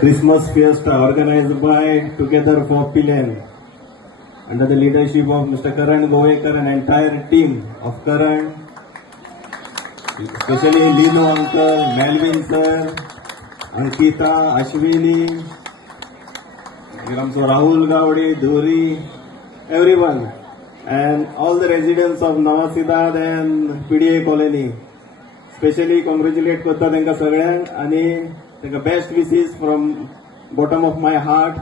Christmas fiesta organized by Together for Pilen under the leadership of Mr. Karan Govekar and entire team of Karan, especially Lino uncle, Melvin sir, Ankita, Ashwini, Rahul Gaudi, Dhuri, everyone, and all the residents of Navasidad and PDA colony. Especially congratulate करता त्यांना सगळ्यांक आणि ताका best wishes from bottom of my heart.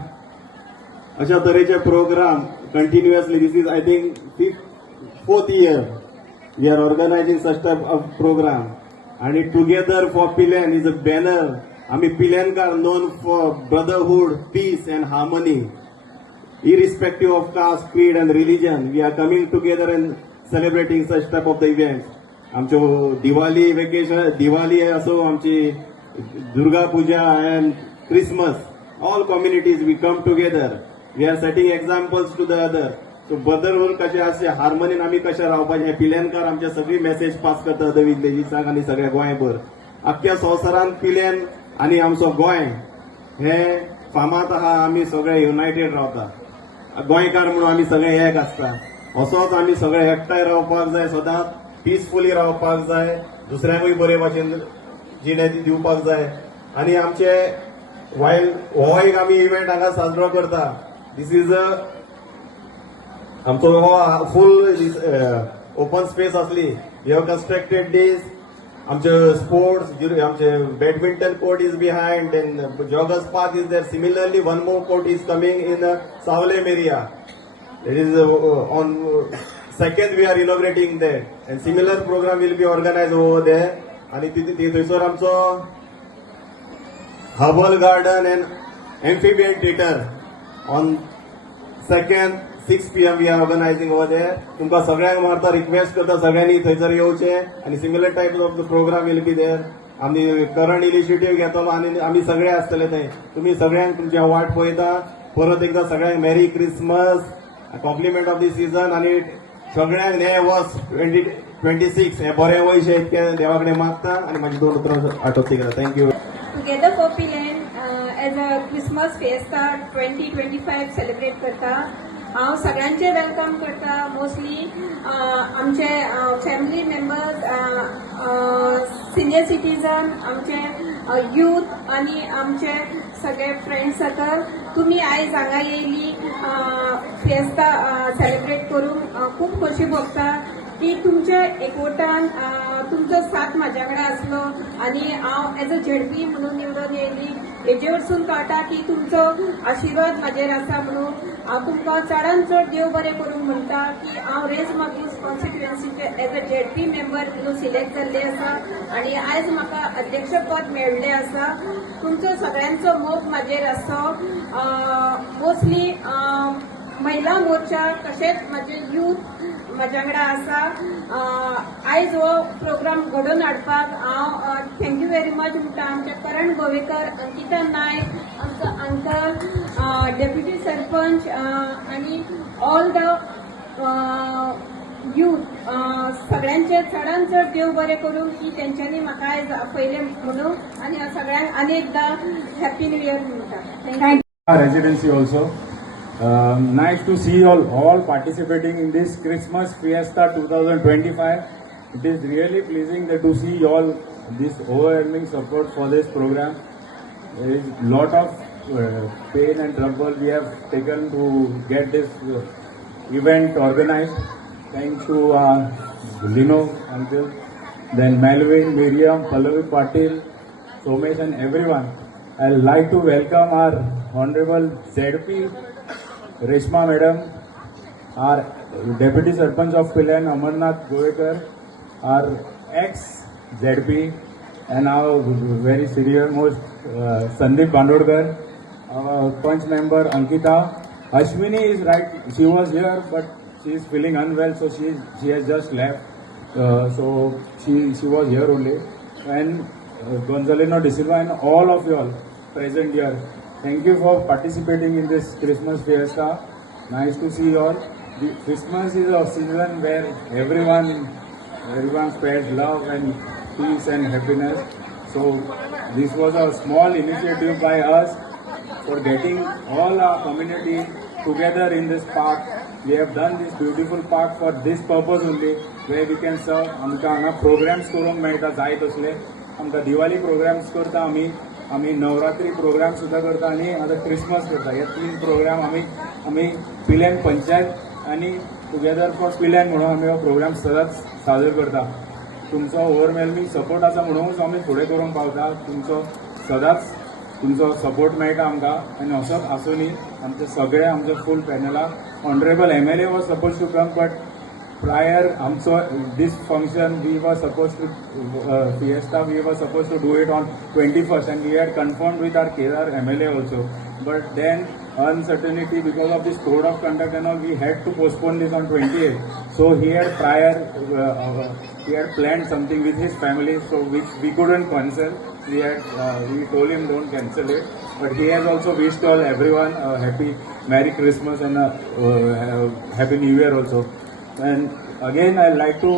अशा तरेचे program continuously this is I think 4th year we are organizing such type of program. आणि together for Pilerne is a banner. आम्ही पिलेनकार known for brotherhood, peace and harmony irrespective of caste, creed and religion. We are coming together and celebrating such type of the events. आमचो Diwali vacation, Diwali असो, आमची Durga Puja and Christmas, all communities we come together. We are setting examples to the other. So brotherhood कशें असे हार्मनीन आमी कशें रावपाचें हे पिलेनकार आमचे सगळी मेसेज पास करता अदर विलेजीसांक आनी सगळ्या गोंयभर. आख्ख्या संवसारान पिलेन आनी आमचो गोंय हे फामाद आहा. आमी सगळे युनायटेड रावता, गोंयकार म्हणून आमी सगळे एक आसता. असोच आमी सगळे एकठांय रावपाक जाय, सदांच पीसफुली रावपाक जाय, दुसऱ्यांकूय बरे भाशेन जिणे दिवपाक जाय. आनी आमचे वायल हो एक आमी इव्हेंट हांगा साजरो करता. दिस इज आमचो हो फूल ओपन स्पेस आसली. We have constructed these. आमचे स्पोर्ट्स, आमचे badminton court is behind and joggers park is there. Similarly one more court is coming in Savlem area. It is on 2nd we are inaugurating there and similar program will be organized over there. आणि थंयसर आमचो herbal garden and amphibian theatre on 2nd 6 PM we are organizing over there. तुमकां सगळ्यांक मारता request करता सगळ्यांनी थंयसर येवचे आणि similar type of the program will be there. आमी करंट इनिशिएटिव्ह घेतलो आणि आमी सगळे आसतले थंय. तुमी सगळ्यांक तुमची वाट पळयता. परत एकदा सगळ्यांक मेरी Christmas, complement of the season आणि सगळ्यांक हे वर्स 2026 हे बरे वयशे इतके देवा कडेन मागता आणि माझी 2 उतरां आटोपती करता. Thank you. Together for Pilerne as a Christmas फेस्ता 2025 सेलिब्रेट करता. हांव सगळ्यांचे वेलकम करता. मोस्टली आमचे फॅमिली मेंबर्स, सिनियर सिटीजन, आमचे यूथ आणि आमचे सगळे फ्रेंड सर्कल, तुम्ही आयज हांगा येयली फेस्ता सेलिब्रेट करूंक खूब खोशी भोगता की तुमच्या एकवटान तुमचो साथ म्हाज्या कडेन आसलो आणि हांव एज अ झेडपी म्हणून निवडून येयली. हेजे वरसून कळटा की तुमचो आशिर्वाद म्हाजेर आसा म्हणून हांव तुमकां चडांत चड देव बरें करूंक म्हणटा की हांव रेज मागूस कॉन्स्टिट्युएन्सीचे एज अ झेडपी मेंबर म्हणून सिलेक्ट जाल्ले आसा आणि आयज म्हाका अध्यक्षपद मेळ्ळें आसा. तुमचो सगळ्यांचो मोग म्हाजेर आसो. मोस्टली महिला मोर्चा तशेंच म्हाजे यूथ म्हाज्या कडेन आसा. आयज हो प्रोग्राम घडोवन हाडपाक हांव थँक्यू व्हेरी मच म्हणटा आमचे करण गोवेकर, अंकिता नायक, आमचो अंकल, डेप्युटी सरपंच आणि ऑल द यूथ. सगळ्यांचे चडांत चड देव बरें करूं की तेंच्यांनी म्हाका आयज पयलें म्हणून आनी सगळ्यांक आनी एकदां हॅपी न्यू इयर म्हणटा. Thank you. Residency also. Nice to see you all participating in this Christmas Fiesta 2025. It is really pleasing to see you all this overwhelming support for this program. There is lot of pain and trouble we have taken to get this event organized. Thanks to Lino uncle, then Melvin, Miriam, Pallavi Patil, Somesh and everyone. I'd like to welcome our Honorable ZP Reshma Madam, our Deputy Sarpanch of Pilen, Amarnath Govekar, our ex-ZP, and our very senior most Sandeep Bandodkar, our Punch member Ankita. Ashwini is right, she was here but she is feeling unwell, so she has just left. So she was here only. And Gonzalino De Silva and all of you all present here. Thank you for participating in this Christmas fiesta. Nice to see you all. The Christmas is a season where everyone spreads love and peace and happiness. So this was a small initiative by us for getting all our community together in this park. We have done this beautiful park for this purpose only, where we can serve. आमकां हांगा programmes करूंक मेळटा जाय तसले. आमकां Diwali programmes करता आमी Navratri programme सुद्दां करता आनी आतां क्रिसमस करता. हे 3 प्रोग्राम आमी पिलेन पंचायत आनी टुगेदर फॉर पिलेन म्हणून आमी हो प्रोग्राम सदांच सादर करता. तुमचो ओव्हरवेल्मिंग सपोर्ट आसा म्हणूनच आमी फुडें करूंक पावता. सदांच तुमचो सपोर्ट मेळटा आमकां आनी असोच आसुनी आमचे सगळे आमचे फूल पॅनलाक honourable MLA was suppose to come but prior this function we were supposed to fiesta we were supposed to do it on 21st and we had confirmed with our Kedar MLA also, but then uncertainty because of this code of conduct and all, we had to postpone this on 28th. So he had planned something with his family, so which we couldn't cancel. We told him don't cancel it, but he has also wished everyone a happy Merry Christmas and a Happy New Year also. And again, I'd like to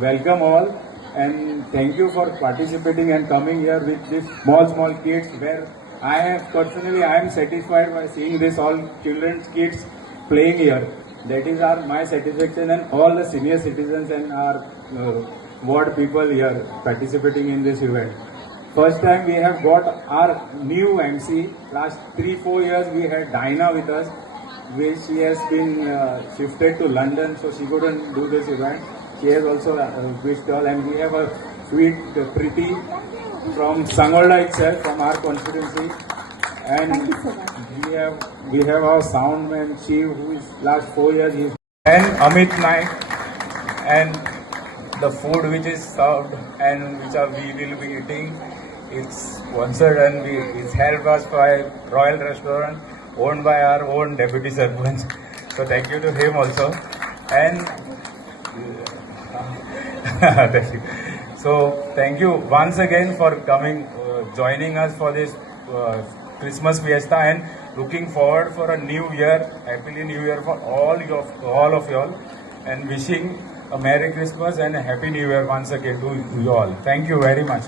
welcome all and thank you for participating and coming here with these small kids, where I am satisfied by seeing this all children's kids playing here. That is my satisfaction, and all the senior citizens and our ward people here participating in this event. First time we have got our new MC. Last 3-4 years we had Dinah with us, which she has been shifted to London, so she couldn't do this event. She has also wished all, and we have a sweet Preeti from Sangolda itself, from our constituency, and we have our soundman Shiv, who is last 4 years, and Amit Naik, and the food which is served and which we will be eating, it's sponsored and it's helped us by Royal Restaurant, owned by our own Deputy Sarpanch. So thank you to him also. And so thank you once again for coming, joining us for this Christmas fiesta, and looking forward for a new year, happily new year for all of you all, and wishing a Merry Christmas and a Happy New Year once again to you all. Thank you very much.